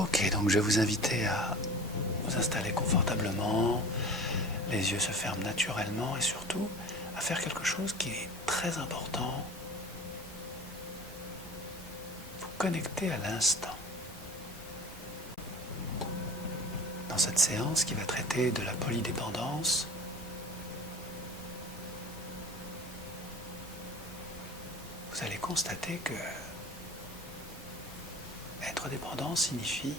Ok, donc je vais vous inviter à vous installer confortablement, les yeux se ferment naturellement et surtout à faire quelque chose qui est très important, vous connecter à l'instant. Dans cette séance qui va traiter de la polydépendance, vous allez constater que être dépendant signifie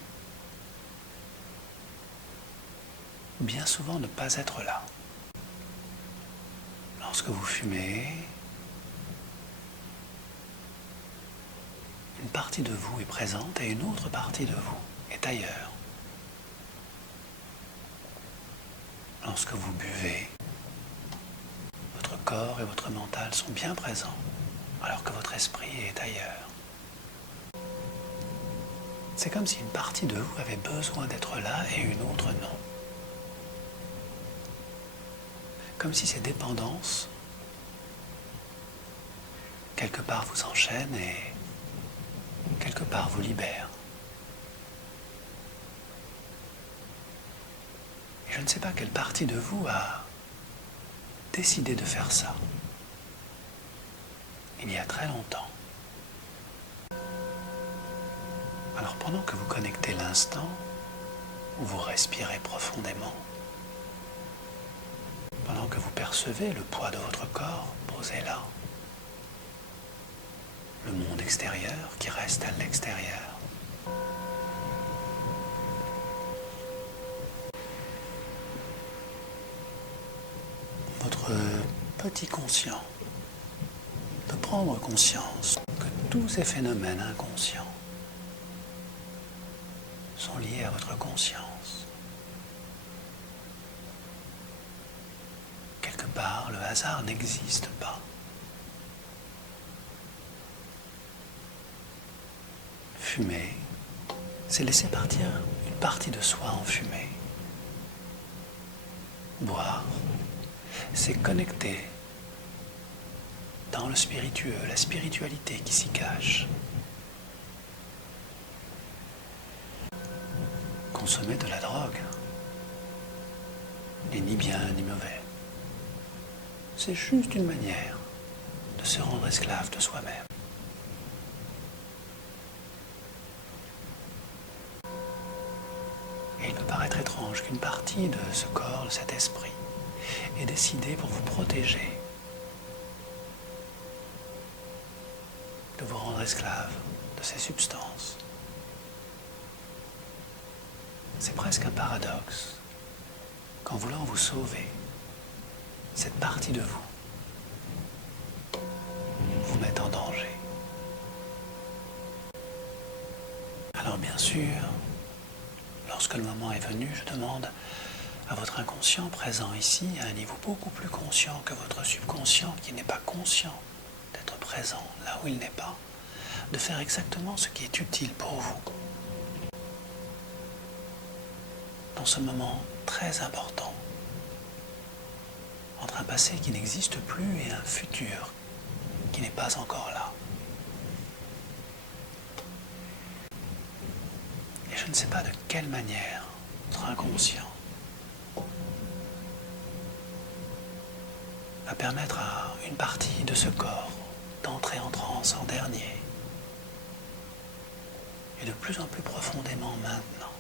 bien souvent ne pas être là. Lorsque vous fumez, une partie de vous est présente et une autre partie de vous est ailleurs. Lorsque vous buvez, votre corps et votre mental sont bien présents, alors que votre esprit est ailleurs. C'est comme si une partie de vous avait besoin d'être là et une autre non. Comme si ces dépendances, quelque part vous enchaînent et quelque part vous libèrent. Et je ne sais pas quelle partie de vous a décidé de faire ça. Il y a très longtemps. Alors pendant que vous connectez l'instant, où vous respirez profondément, pendant que vous percevez le poids de votre corps posé là, le monde extérieur qui reste à l'extérieur, votre petit conscient de prendre conscience que tous ces phénomènes inconscients sont liés à votre conscience. Quelque part, le hasard n'existe pas. Fumer, c'est laisser partir une partie de soi en fumée. Boire, c'est connecter dans le spiritueux, la spiritualité qui s'y cache. Consommer de la drogue n'est ni bien ni mauvais. C'est juste une manière de se rendre esclave de soi-même. Et il peut paraître étrange qu'une partie de ce corps, de cet esprit, ait décidé pour vous protéger de vous rendre esclave de ces substances. C'est presque un paradoxe qu'en voulant vous sauver, cette partie de vous vous met en danger. Alors bien sûr, lorsque le moment est venu, je demande à votre inconscient présent ici, à un niveau beaucoup plus conscient que votre subconscient qui n'est pas conscient d'être présent là où il n'est pas, de faire exactement ce qui est utile pour vous. Dans ce moment très important, entre un passé qui n'existe plus et un futur qui n'est pas encore là. Et je ne sais pas de quelle manière votre inconscient va permettre à une partie de ce corps d'entrer en transe en dernier. Et de plus en plus profondément maintenant,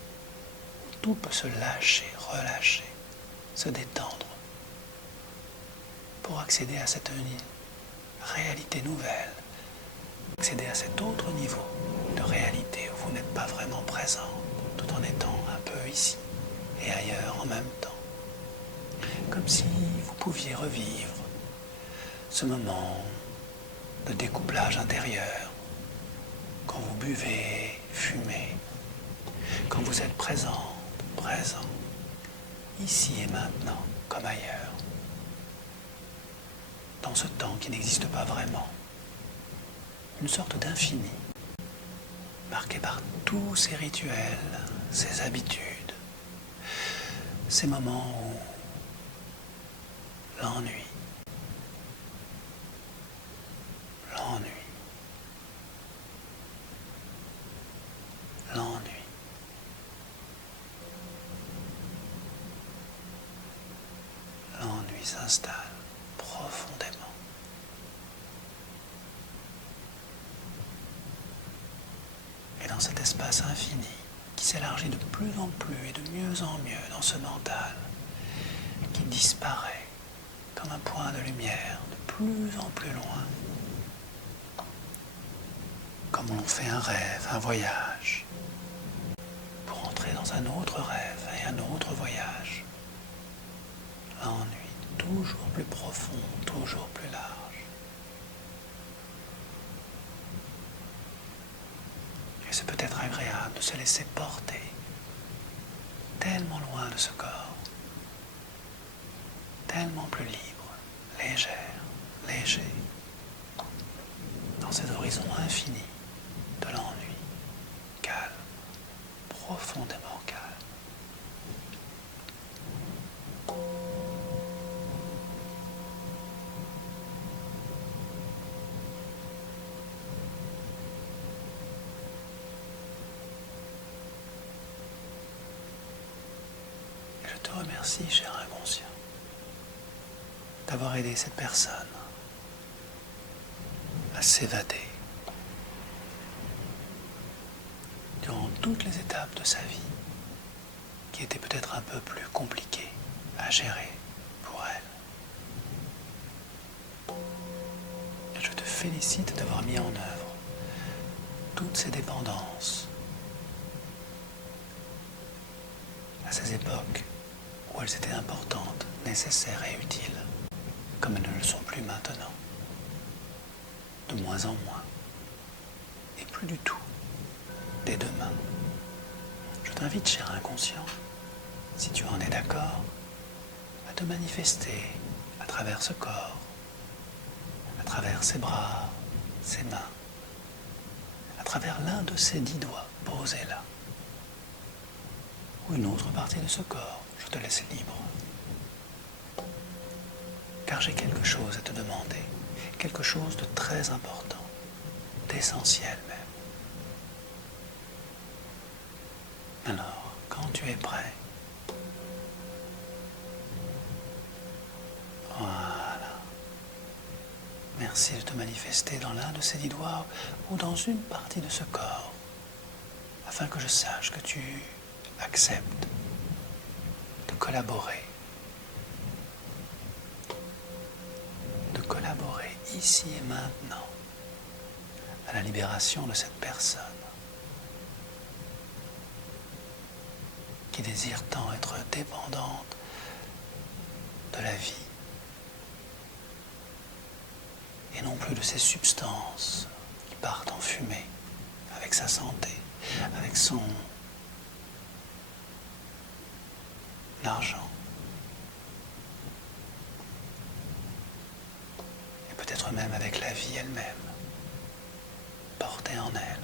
où tout peut se lâcher, relâcher, se détendre, pour accéder à cette réalité nouvelle, accéder à cet autre niveau de réalité où vous n'êtes pas vraiment présent, tout en étant un peu ici et ailleurs en même temps. Comme si vous pouviez revivre ce moment de découplage intérieur, quand vous buvez, fumez, quand vous êtes présent, ici et maintenant, comme ailleurs, dans ce temps qui n'existe pas vraiment, une sorte d'infini, marqué par tous ces rituels, ces habitudes, ces moments où l'ennui, l'ennui s'installe profondément. Et dans cet espace infini qui s'élargit de plus en plus et de mieux en mieux dans ce mental, qui disparaît comme un point de lumière de plus en plus loin, comme on fait un rêve, un voyage, pour entrer dans un autre rêve et un autre voyage. L'ennui toujours plus profond, toujours plus large. Et c'est peut-être agréable de se laisser porter tellement loin de ce corps, tellement plus libre, légère, léger, dans cet horizon infini de l'ennui, calme, profondément calme. Et je te remercie, cher inconscient, d'avoir aidé cette personne à s'évader durant toutes les étapes de sa vie qui étaient peut-être un peu plus compliquées à gérer pour elle. Et je te félicite d'avoir mis en œuvre toutes ces dépendances à ces époques où elles étaient importantes, nécessaires et utiles, comme elles ne le sont plus maintenant, de moins en moins, et plus du tout, dès demain. Je t'invite, cher inconscient, si tu en es d'accord, à te manifester à travers ce corps, à travers ses bras, ses mains, à travers l'un de ses 10 doigts posés là, ou une autre partie de ce corps, je te laisse libre. Car j'ai quelque chose à te demander, quelque chose de très important, d'essentiel même. Alors, quand tu es prêt, voilà. Merci de te manifester dans l'un de ces 10 doigts ou dans une partie de ce corps, afin que je sache que tu acceptes de collaborer ici et maintenant à la libération de cette personne qui désire tant être dépendante de la vie et non plus de ces substances qui partent en fumée avec sa santé, avec son argent. Peut-être même avec la vie elle-même, portée en elle.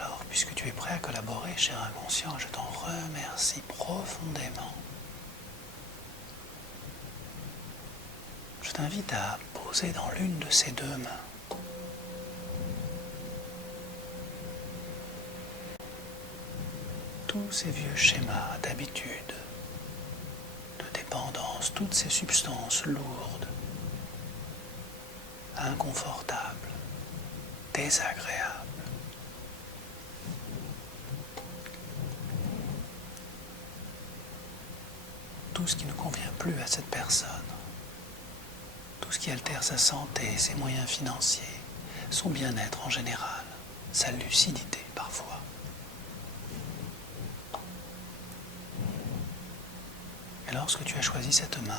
Alors, puisque tu es prêt à collaborer, cher inconscient, je t'en remercie profondément. Je t'invite à poser dans l'une de ces 2 mains tous ces vieux schémas d'habitude, toutes ces substances lourdes, inconfortables, désagréables. Tout ce qui ne convient plus à cette personne, tout ce qui altère sa santé, ses moyens financiers, son bien-être en général, sa lucidité parfois. Et lorsque tu as choisi cette main,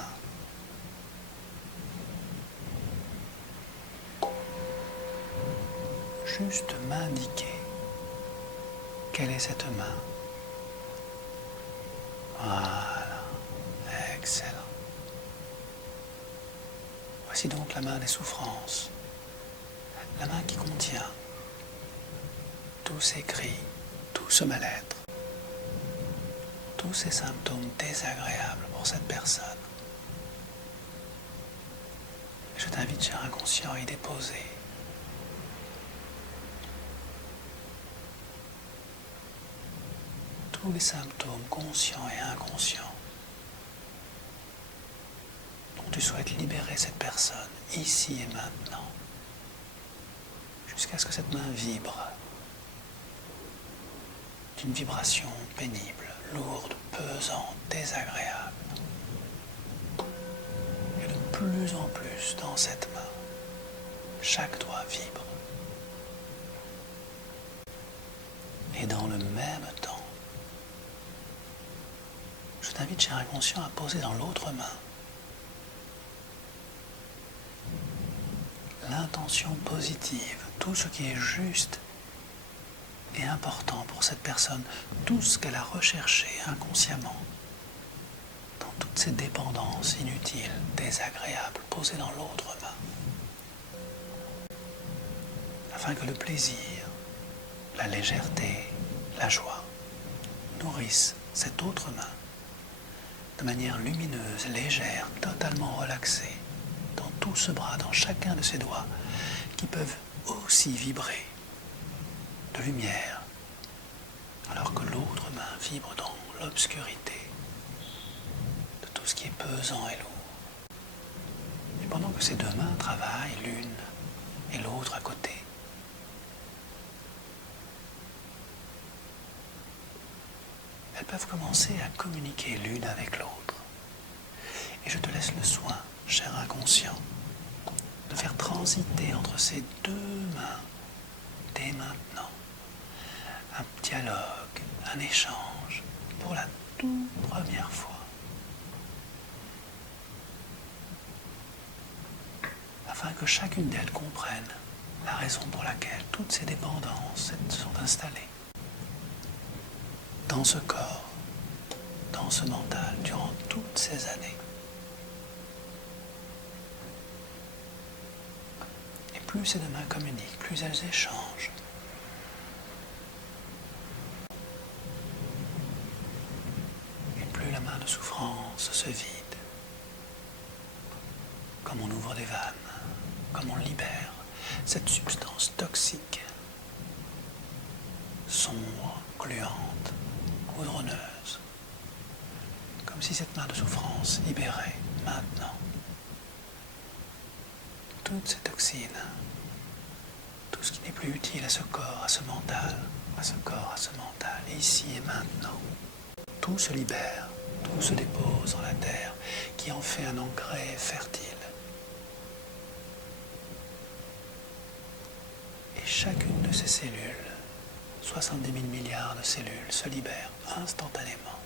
juste m'indiquer quelle est cette main. Voilà, excellent. Voici donc la main des souffrances, la main qui contient tous ces cris, tout ce mal-être, tous ces symptômes désagréables pour cette personne. Je t'invite, cher inconscient, à y déposer tous les symptômes conscients et inconscients dont tu souhaites libérer cette personne ici et maintenant, jusqu'à ce que cette main vibre d'une vibration pénible, lourde, pesante, désagréable. Et de plus en plus dans cette main, chaque doigt vibre. Et dans le même temps, je t'invite, cher inconscient, à poser dans l'autre main l'intention positive, tout ce qui est juste et important pour cette personne, tout ce qu'elle a recherché inconsciemment, dans toutes ces dépendances inutiles, désagréables, posées dans l'autre main, afin que le plaisir, la légèreté, la joie nourrissent cette autre main de manière lumineuse, légère, totalement relaxée, dans tout ce bras, dans chacun de ses doigts, qui peuvent aussi vibrer de lumière, alors que l'autre main vibre dans l'obscurité de tout ce qui est pesant et lourd. Et pendant que ces deux mains travaillent, l'une et l'autre à côté, elles peuvent commencer à communiquer l'une avec l'autre. Et je te laisse le soin, cher inconscient, de faire transiter entre ces deux mains, dès maintenant, un dialogue, un échange, pour la toute première fois, afin que chacune d'elles comprenne la raison pour laquelle toutes ces dépendances sont installées dans ce corps, dans ce mental, durant toutes ces années. Et plus ces deux mains communiquent, plus elles échangent. Et plus la main de souffrance se vide. Comme on ouvre des vannes, comme on libère cette substance toxique, sombre, gluante, goudronneuse, comme si cette main de souffrance libérait maintenant toutes ces toxines, tout ce qui n'est plus utile à ce corps, à ce mental, à ce corps, à ce mental, ici et maintenant. Tout se libère, tout se dépose dans la terre qui en fait un engrais fertile. Et chacune de ces cellules, 70 000 milliards de cellules, se libère instantanément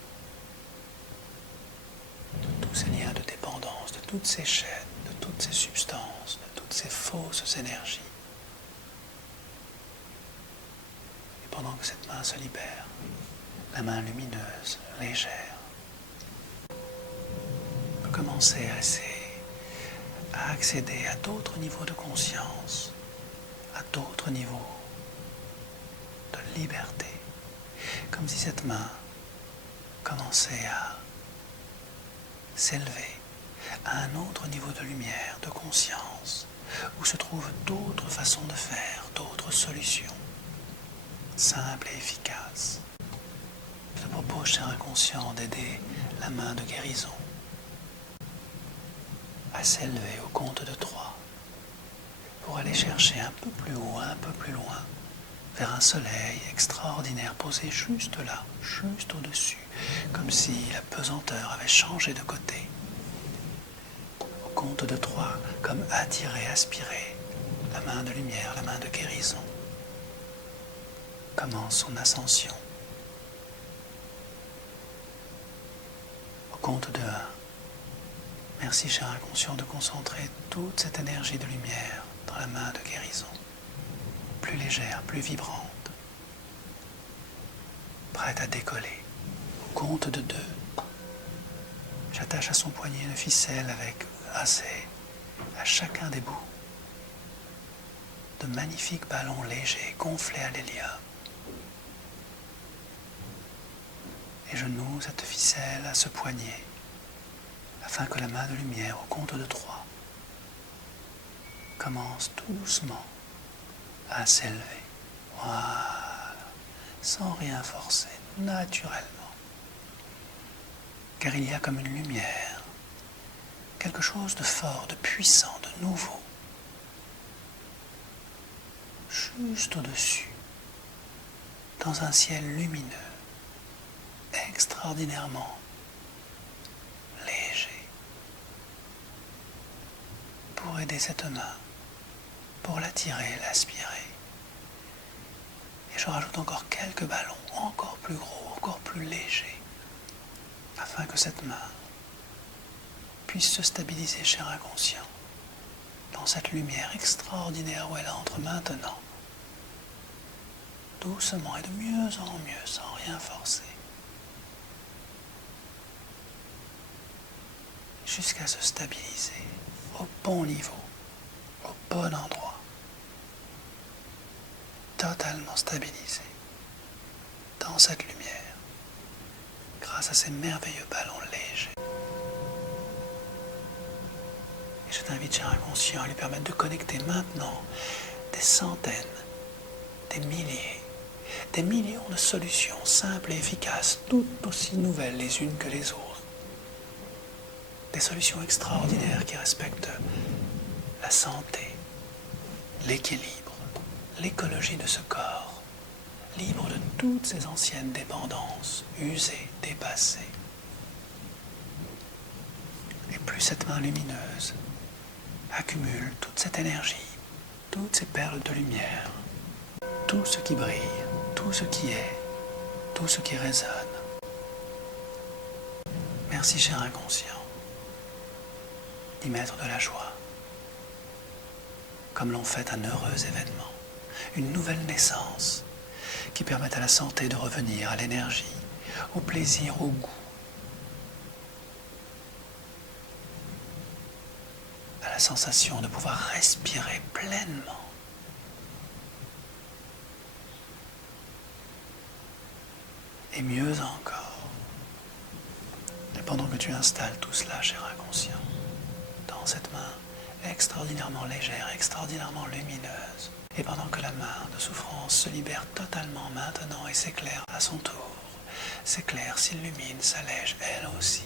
de tous ces liens de dépendance, de toutes ces chaînes, de toutes ces substances, de toutes ces fausses énergies. Et pendant que cette main se libère, la main lumineuse, légère, peut commencer à accéder à d'autres niveaux de conscience, à d'autres niveaux de liberté, comme si cette main commençait à s'élever à un autre niveau de lumière, de conscience, où se trouvent d'autres façons de faire, d'autres solutions, simples et efficaces. Je te propose, cher inconscient, d'aider la main de guérison à s'élever au compte de 3, pour aller chercher un peu plus haut, un peu plus loin, vers un soleil extraordinaire posé juste là, juste au-dessus, comme si la pesanteur avait changé de côté. Au compte de 3, comme attirer, aspirer la main de lumière, la main de guérison. Commence son ascension. Au compte de 1, merci, cher inconscient, de concentrer toute cette énergie de lumière dans la main de guérison. Plus légère, plus vibrante, prête à décoller. Au compte de 2, j'attache à son poignet une ficelle avec à chacun des bouts de magnifiques ballons légers gonflés à l'hélium. Et je noue cette ficelle à ce poignet afin que la main de lumière, au compte de 3, commence tout doucement à s'élever. Voilà. sans rien forcer, naturellement. Car il y a comme une lumière, quelque chose de fort, de puissant, de nouveau, juste au-dessus, dans un ciel lumineux, extraordinairement léger, pour aider cette main, pour l'attirer, l'aspirer. Et je rajoute encore quelques ballons, encore plus gros, encore plus légers, afin que cette main puisse se stabiliser, cher inconscient, dans cette lumière extraordinaire où elle entre maintenant, doucement et de mieux en mieux, sans rien forcer, jusqu'à se stabiliser au bon niveau, au bon endroit, totalement stabilisé dans cette lumière, grâce à ces merveilleux ballons légers. Et je t'invite, cher inconscient, à lui permettre de connecter maintenant des centaines, des millions de solutions simples et efficaces, toutes aussi nouvelles les unes que les autres. Des solutions extraordinaires qui respectent la santé, l'équilibre, l'écologie de ce corps, libre de toutes ces anciennes dépendances, usées, dépassées. Et plus cette main lumineuse accumule toute cette énergie, toutes ces perles de lumière, tout ce qui brille, tout ce qui est, tout ce qui résonne. Merci, cher inconscient, d'y mettre de la joie, comme l'ont fait un heureux événement, une nouvelle naissance, qui permet à la santé de revenir, à l'énergie, au plaisir, au goût, à la sensation de pouvoir respirer pleinement. Et mieux encore, et pendant que tu installes tout cela, cher inconscient, dans cette main extraordinairement légère, extraordinairement lumineuse, et pendant que la main de souffrance se libère totalement maintenant et s'éclaire à son tour, s'éclaire, s'illumine, s'allège elle aussi.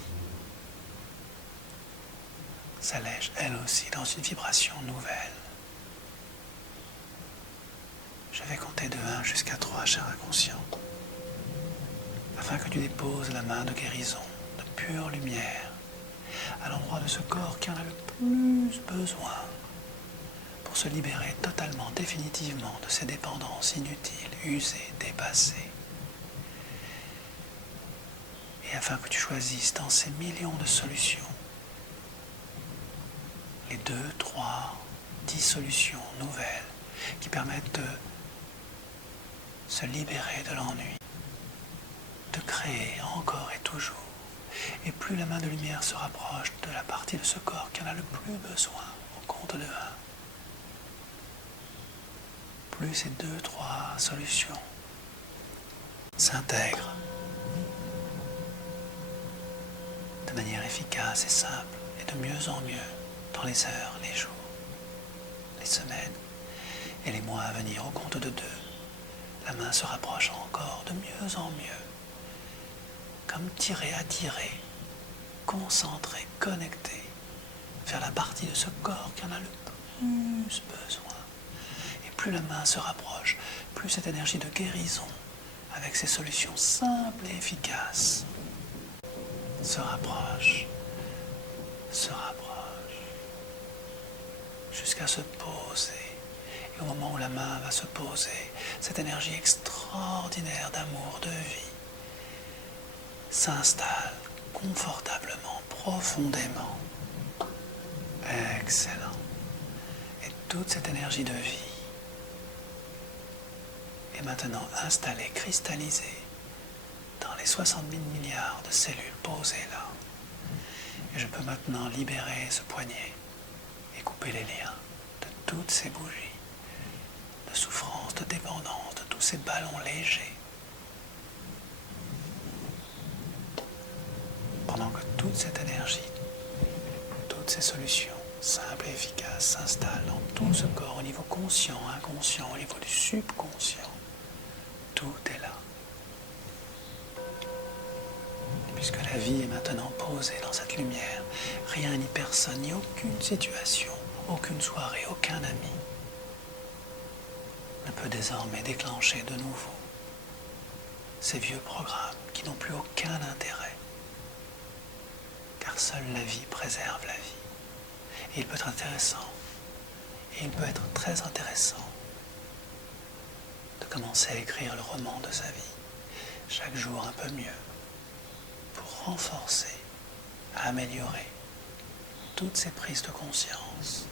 S'allège elle aussi dans une vibration nouvelle. Je vais compter de 1 jusqu'à 3, cher inconscient, afin que tu déposes la main de guérison, de pure lumière, à l'endroit de ce corps qui en a le plus besoin, pour se libérer totalement, définitivement de ces dépendances inutiles, usées, dépassées. Et afin que tu choisisses dans ces millions de solutions, les 2, 3, 10 solutions nouvelles qui permettent de se libérer de l'ennui, de créer encore et toujours. Et plus la main de lumière se rapproche de la partie de ce corps qui en a le plus besoin, au compte de 1, plus ces 2, 3 solutions s'intègrent de manière efficace et simple et de mieux en mieux dans les heures, les jours, les semaines et les mois à venir. Au compte de 2, la main se rapproche encore de mieux en mieux, comme tirée, attirée, concentrée, connectée vers la partie de ce corps qui en a le plus besoin. Et plus la main se rapproche, plus cette énergie de guérison, avec ses solutions simples et efficaces, se rapproche, jusqu'à se poser. Et au moment où la main va se poser, cette énergie extraordinaire d'amour, de vie, s'installe confortablement, profondément. Excellent. Et toute cette énergie de vie est maintenant installée, cristallisée dans les 60 000 milliards de cellules posées là. Et je peux maintenant libérer ce poignet et couper les liens de toutes ces bougies, de souffrance, de dépendance, de tous ces ballons légers. Pendant que toute cette énergie, toutes ces solutions simples et efficaces s'installent dans tout ce corps au niveau conscient, inconscient, au niveau du subconscient, tout est là. puisque la vie est maintenant posée dans cette lumière, rien ni personne, ni aucune situation, aucune soirée, aucun ami ne peut désormais déclencher de nouveau ces vieux programmes qui n'ont plus aucun intérêt, car seule la vie préserve la vie. Et il peut être intéressant, et il peut être très intéressant de commencer à écrire le roman de sa vie, chaque jour un peu mieux, pour renforcer, améliorer toutes ces prises de conscience,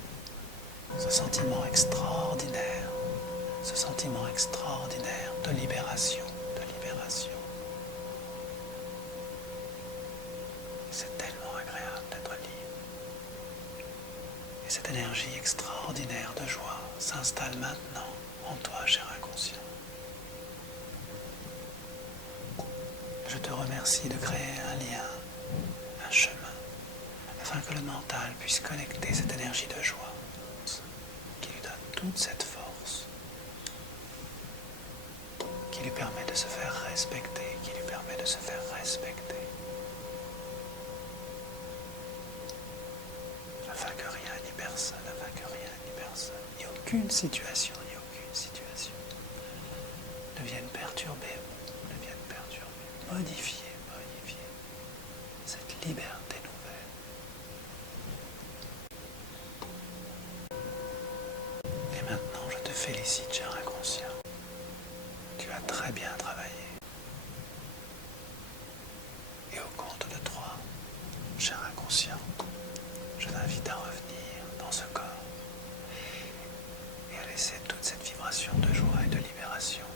ce sentiment extraordinaire de libération, C'est tellement agréable d'être libre. Et cette énergie extraordinaire de joie s'installe maintenant en toi, cher inconscient. Je te remercie de créer un lien, un chemin, afin que le mental puisse connecter cette énergie de joie qui lui donne toute cette force, qui lui permet de se faire respecter, afin que rien ni personne, ni aucune situation ne vienne perturber, modifier cette liberté nouvelle. Et maintenant, je te félicite, cher inconscient. Tu as très bien travaillé. Et au compte de 3, cher inconscient, je t'invite à revenir dans ce corps et à laisser toute cette vibration de joie et de libération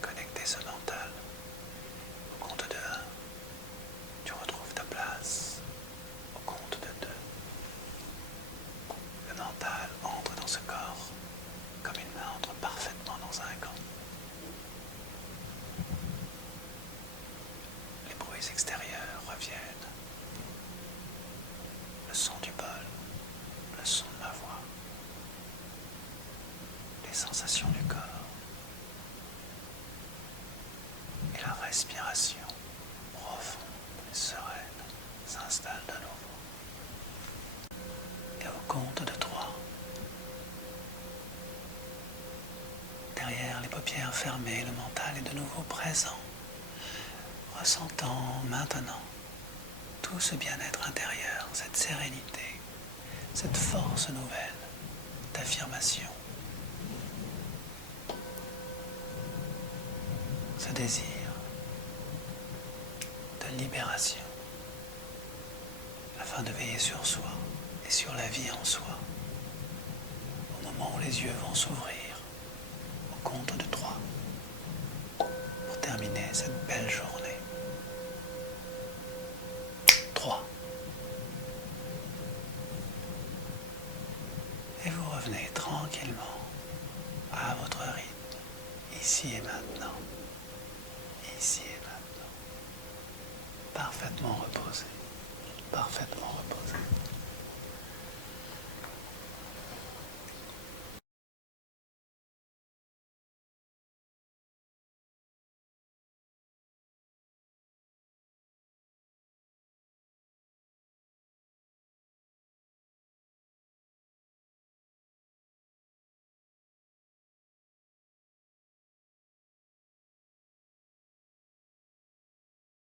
connecter ce mental. Au compte de 1, tu retrouves ta place. Au compte de 2, le mental entre dans ce corps comme une main entre parfaitement dans un gant. Les bruits extérieurs reviennent. Le son du bol, le son de ma voix, les sensations du corps et la respiration profonde et sereine s'installe de nouveau. Et au compte de 3, derrière les paupières fermées, le mental est de nouveau présent, ressentant maintenant tout ce bien-être intérieur, cette sérénité, cette force nouvelle d'affirmation, ce désir de libération, afin de veiller sur soi et sur la vie en soi, au moment où les yeux vont s'ouvrir, au compte de 3, pour terminer cette belle journée. 3. Et vous revenez tranquillement à votre rythme, ici et maintenant, parfaitement reposé,